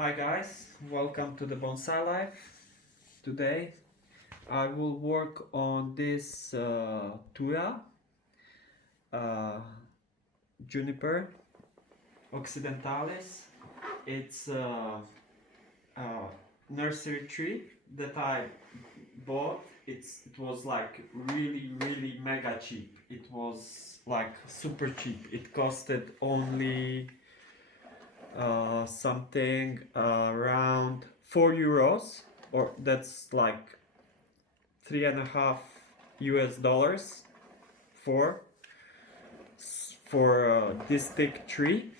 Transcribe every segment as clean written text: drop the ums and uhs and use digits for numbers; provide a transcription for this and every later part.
Hi guys, welcome to the Bonsai Life. Today I will work on this Thuya uh, juniper occidentalis. It's a nursery tree that I bought. It was like really mega cheap. It was like super cheap. It costed only something around €4, or that's like 3.5 US dollars for this thick tree.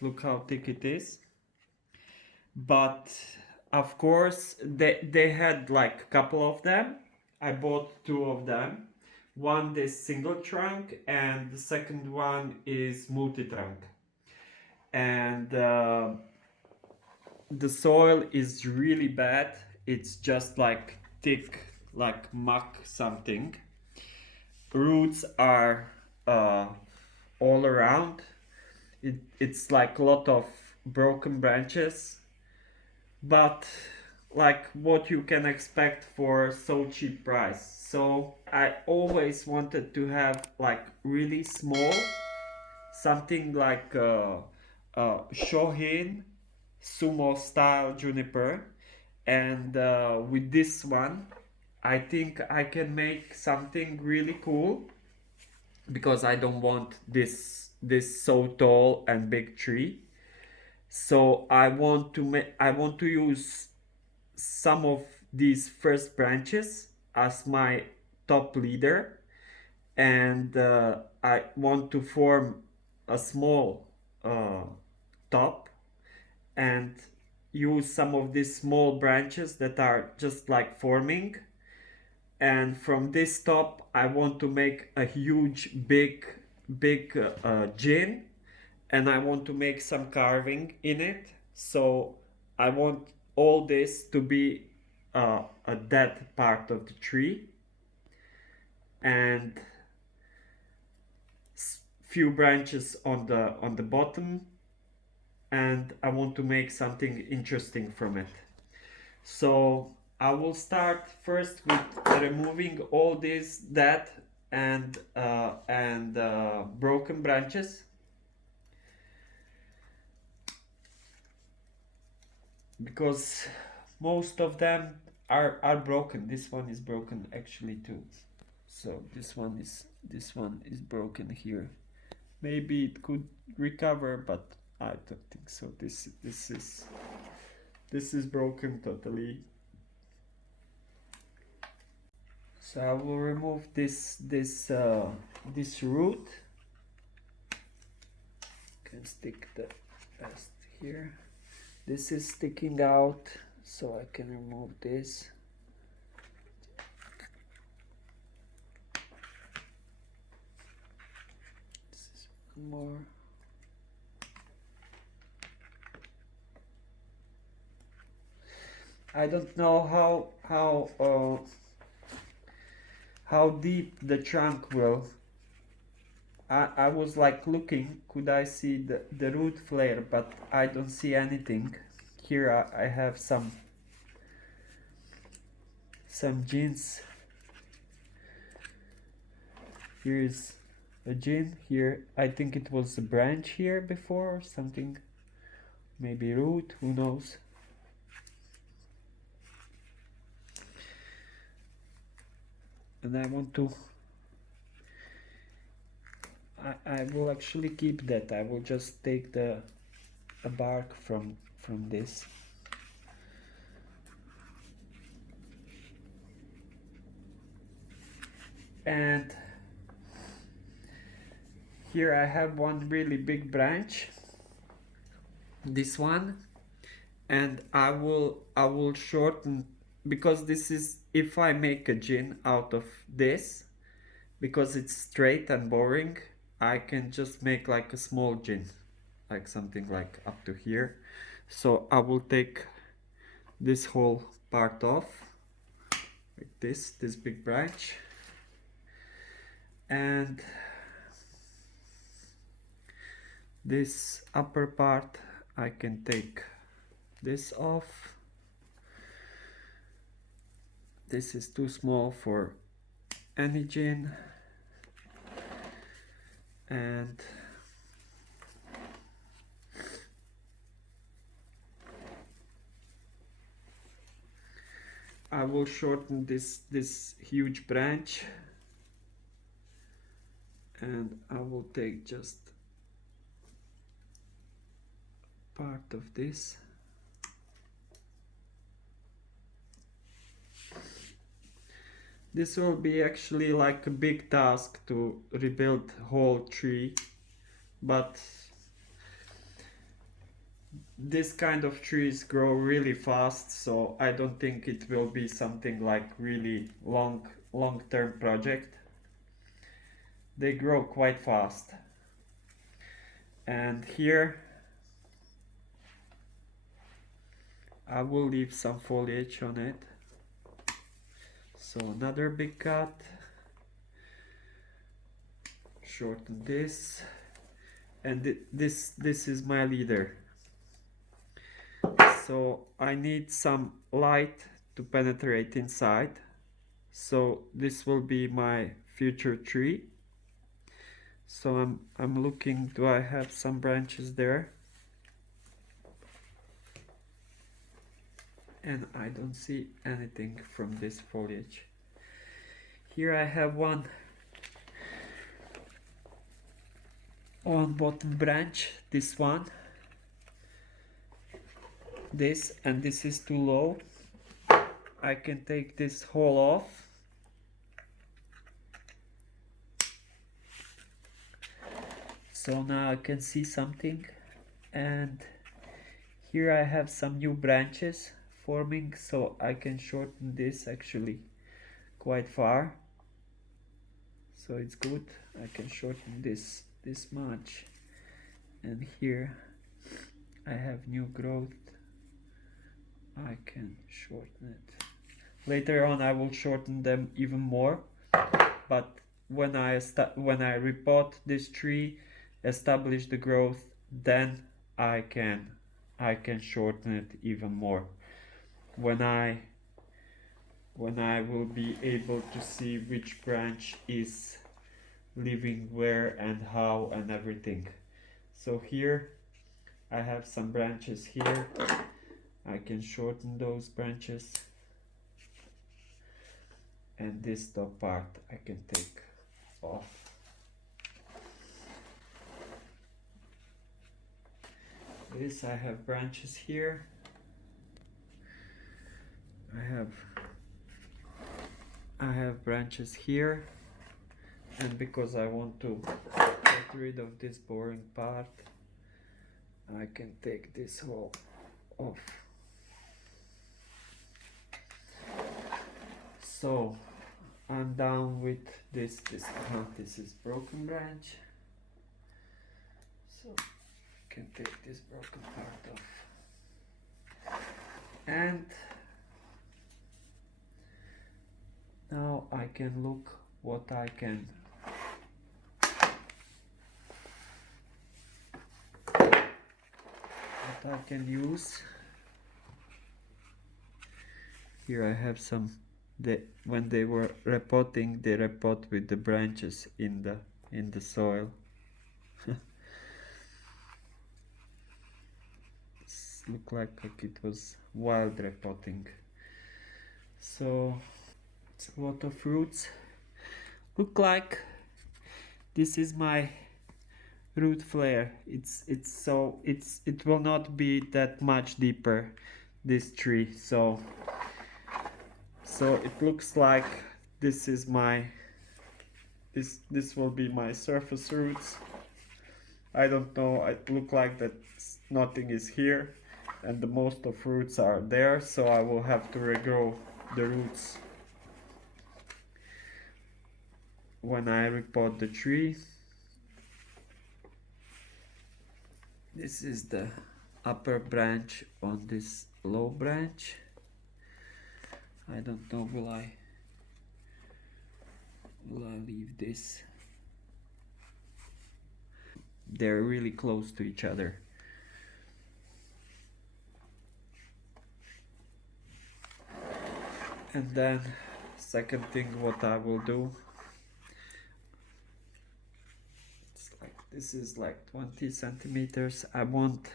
Look how thick it is. But of course they had like a couple of them. I bought two of them. One is single trunk and the second one is multi trunk. And the soil is really bad. It's just like thick, like muck something. Roots are all around. It's like a lot of broken branches, but like what you can expect for so cheap price. So I always wanted to have like really small, something like Shohin sumo style juniper, and with this one I think I can make something really cool, because I don't want this so tall and big tree. So I want to use some of these first branches as my top leader, and I want to form a small top and use some of these small branches that are just like forming, and from this top I want to make a huge big gin, and I want to make some carving in it. So I want all this to be a dead part of the tree, and few branches on the bottom, and I want to make something interesting from it. So I will start first with removing all these dead and broken branches, because most of them are broken. This one is broken actually too. So this one is broken here. Maybe it could recover, but I don't think so. This is broken totally. So I will remove this root. Can stick the rest here. This is sticking out, so I can remove this. This is one more. I don't know how deep the trunk will. I was like looking, could I see the root flare, but I don't see anything. Here I have some jeans. Here's a gin. Here I think it was a branch here before or something. Maybe root, who knows. And I want to I will actually keep that. I will just take a bark from this. And here I have one really big branch, this one, and I will shorten, because this is, if I make a gin out of this, because it's straight and boring, I can just make like a small gin, like something like up to here. So I will take this whole part off, like this big branch, and this upper part I can take this off. This is too small for any gin, and I will shorten this huge branch, and I will take just part of this. This will be actually like a big task to rebuild whole tree, but this kind of trees grow really fast, so I don't think it will be something like really long-term project. They grow quite fast. And here I will leave some foliage on it. So another big cut, shorten this, and this is my leader. So I need some light to penetrate inside. So this will be my future tree. So I'm looking, do I have some branches there? And I don't see anything from this foliage. Here I have one bottom branch, this one, this, and this is too low. I can take this whole off. So now I can see something, and here I have some new branches forming, so I can shorten this actually quite far. So it's good. I can shorten this much, and here I have new growth. I can shorten it. Later on I will shorten them even more, but when I repot this tree, establish the growth, then I can shorten it even more. When I will be able to see which branch is living where and how and everything. So here I have some branches here. I can shorten those branches, and this top part I can take off. This I have branches here. I have branches here, and because I want to get rid of this boring part, I can take this whole off. So I'm down with this is broken branch, so I can take this broken part off. And now I can look what I can use. Here I have some, when they were repotting, they repot with the branches in the soil. Look like it was wild repotting. So it's a lot of roots. Look like this is my root flare. It will not be that much deeper, this tree. So it looks like this is my this will be my surface roots. I don't know, it look like that nothing is here, and the most of roots are there, so I will have to regrow the roots when I repot the tree. This is the upper branch on this low branch. I don't know, will I leave this? They're really close to each other. And then second thing what I will do, it's like this is like 20 centimeters. I want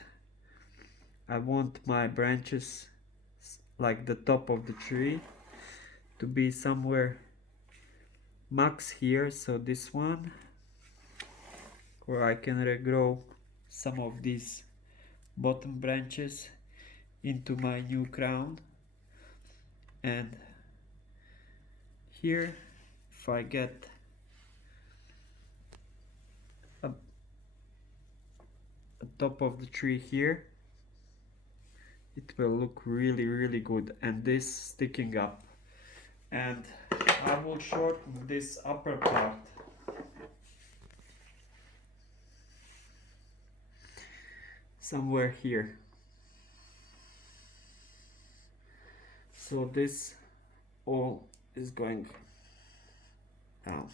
my branches, like the top of the tree, to be somewhere max here, so this one, or I can regrow some of these bottom branches into my new crown. And here, if I get a top of the tree here, it will look really good, and this sticking up. And I will shorten this upper part somewhere here, so this all is going down,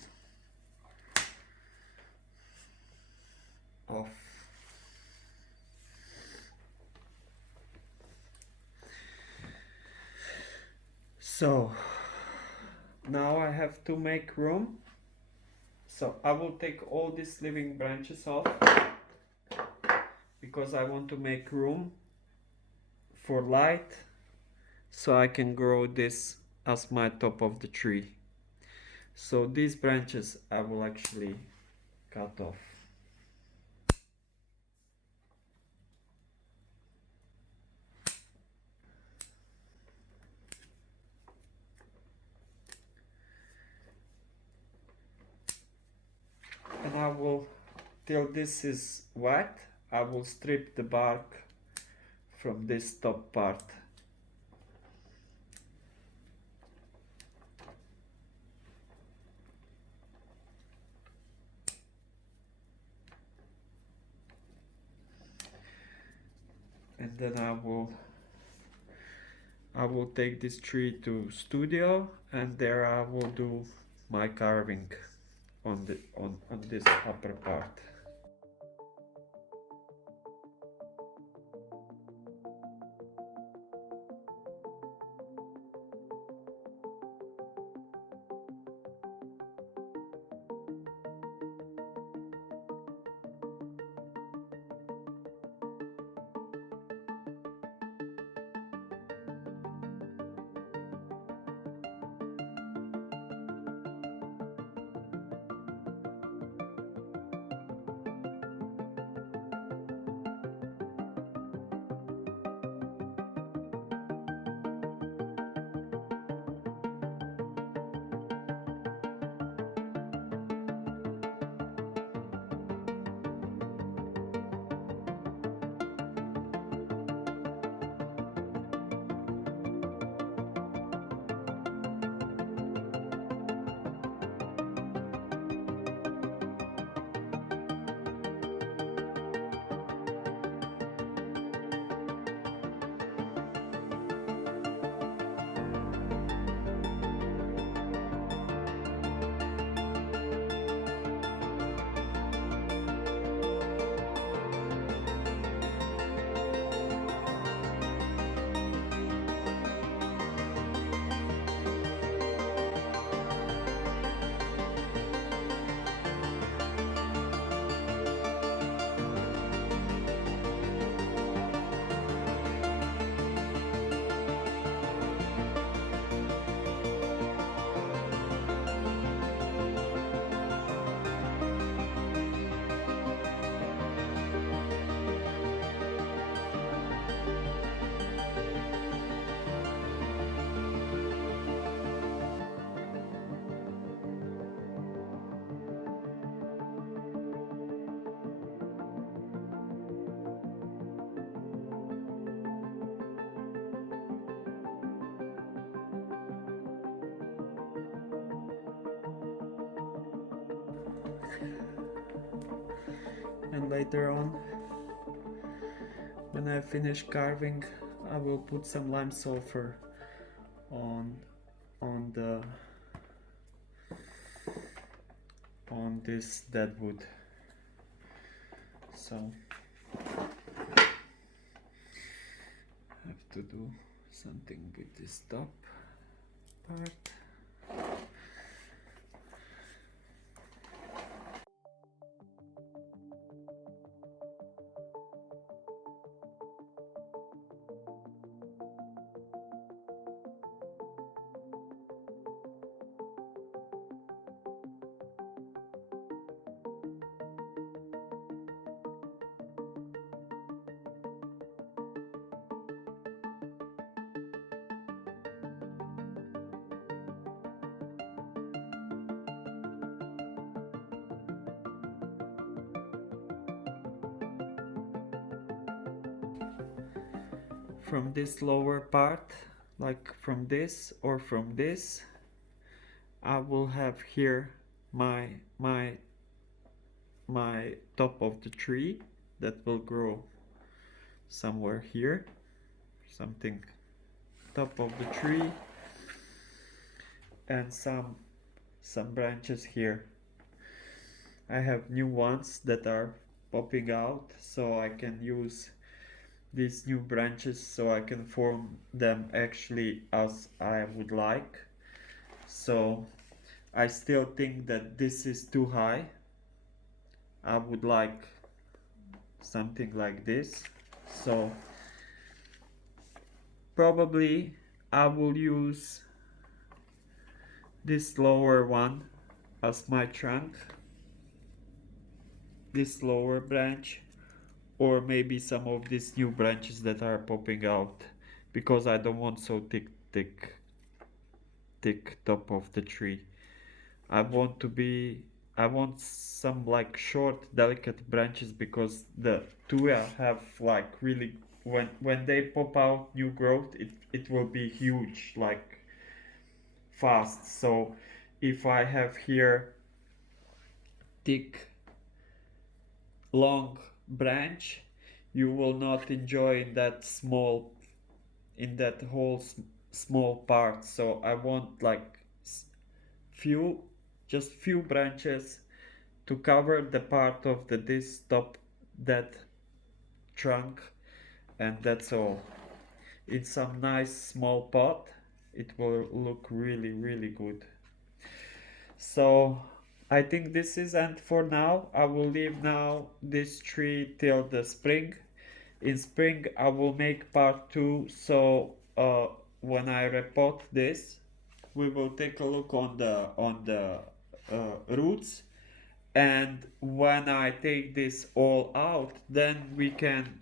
off. So now I have to make room, so I will take all these living branches off because I want to make room for light, so I can grow this as my top of the tree. So these branches I will actually cut off. And I will, till this is wet, I will strip the bark from this top part. And then I will take this tree to studio, and there I will do my carving on this upper part. And later on, when I finish carving, I will put some lime sulfur on this dead wood. So I have to do something with this top. part. From this lower part, like from this or from this, I will have here my top of the tree that will grow somewhere here, something top of the tree, and some branches here. I have new ones that are popping out, so I can use these new branches so I can form them actually as I would like. So I still think that this is too high. I would like something like this. So probably I will use this lower one as my trunk, this lower branch, or maybe some of these new branches that are popping out, because I don't want so thick top of the tree. I want some like short delicate branches, because the Thuya have like really, when they pop out new growth, it will be huge, like fast. So if I have here thick long branch, you will not enjoy that small, in that whole small part. So I want like just few branches to cover the part of this top, that trunk, and that's all. In some nice small pot, it will look really good. So I think this is end for now. I will leave now this tree till the spring. In spring I will make part 2, so when I repot this, we will take a look on the roots, and when I take this all out, then we can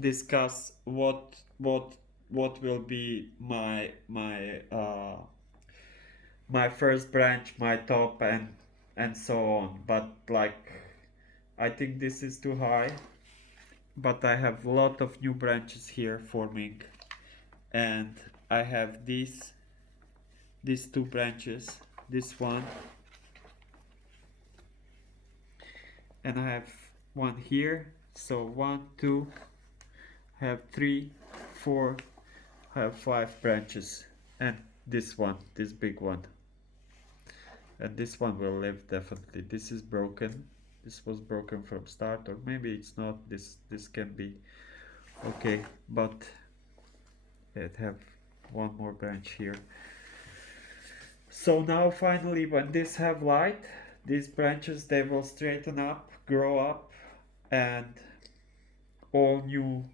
discuss what will be my first branch, my top, and so on. But like, I think this is too high, but I have a lot of new branches here forming, and I have these 2 branches, this one, and I have one here. So 1, 2, I have 3, 4, I have 5 branches, and this one, this big one, and this one will live definitely. This is broken. This was broken from start, or maybe it's not. This can be okay, but it have one more branch here. So now finally, when this have light, these branches, they will straighten up, grow up, and all new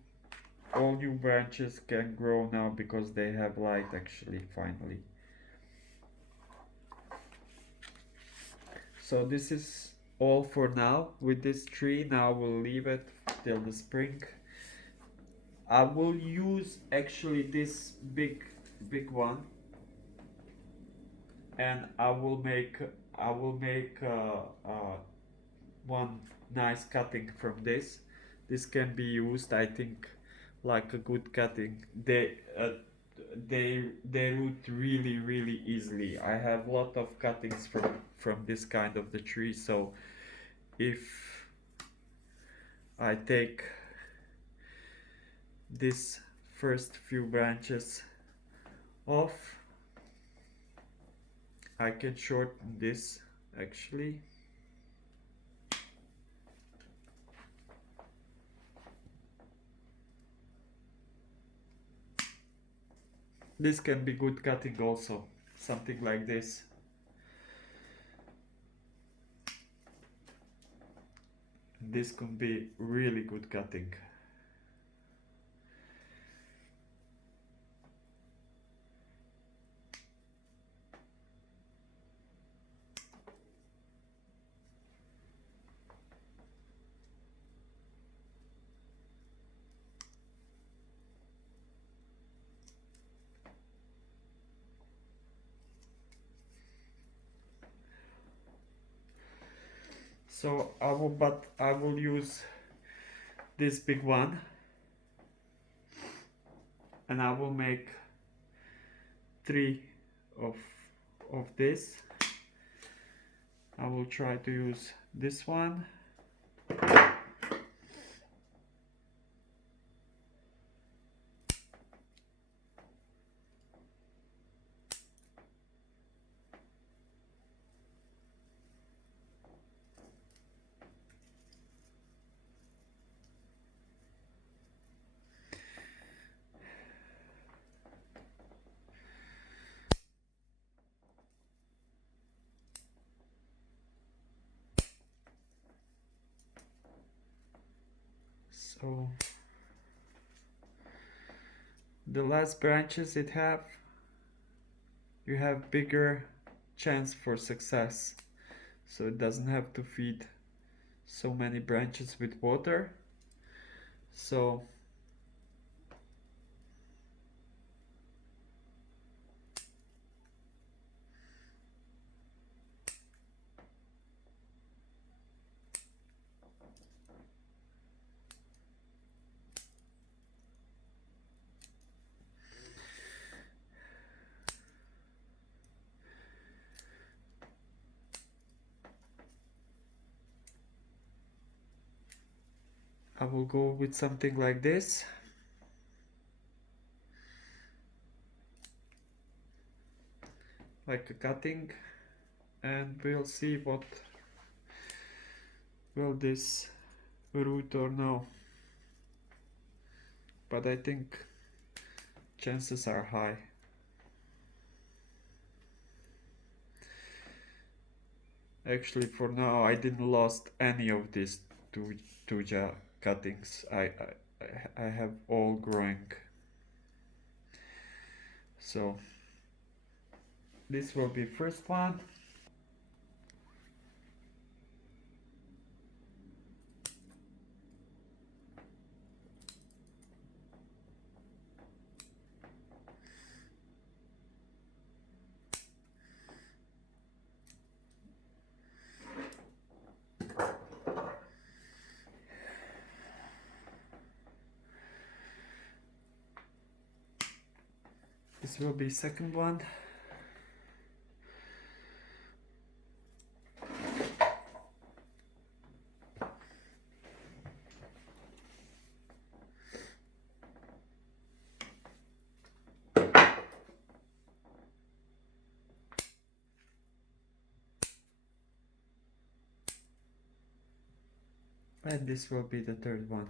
branches can grow now, because they have light actually finally. So this is all for now with this tree. Now we'll leave it till the spring. I will use actually this big one, and I will make one nice cutting from this. This can be used, I think, like a good cutting. They root really easily. I have a lot of cuttings from this kind of the tree. So if I take this first few branches off, I can shorten this actually. This can be good cutting also. something like this. This could be really good cutting. So I will use this big one, and I will make 3 of this. I will try to use this one. So the less branches it have, you have bigger chance for success. So it doesn't have to feed so many branches with water. So I will go with something like this. Like a cutting, and we'll see what will this root or no. But I think chances are high. Actually, for now, I didn't lost any of these Thuja cuttings. I have all growing. So this will be first one. This will be second one. And this will be the third one.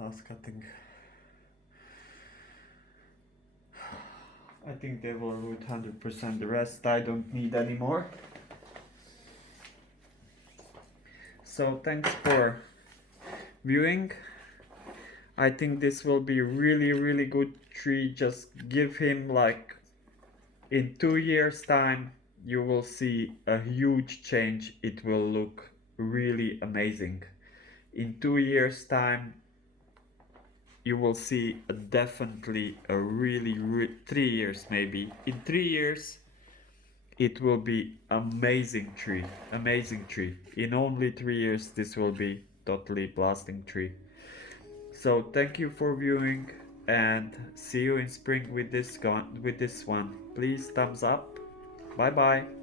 Last cutting. I think they will root 100%. The rest I don't need anymore. So thanks for viewing. I think this will be really good tree. Just give him like in 2 years time you will see a huge change. It will look really amazing. In 2 years time you will see definitely a really 3 years maybe. In 3 years it will be amazing tree. In only 3 years this will be totally blasting tree. So thank you for viewing, and see you in spring with this one. Please thumbs up. Bye bye.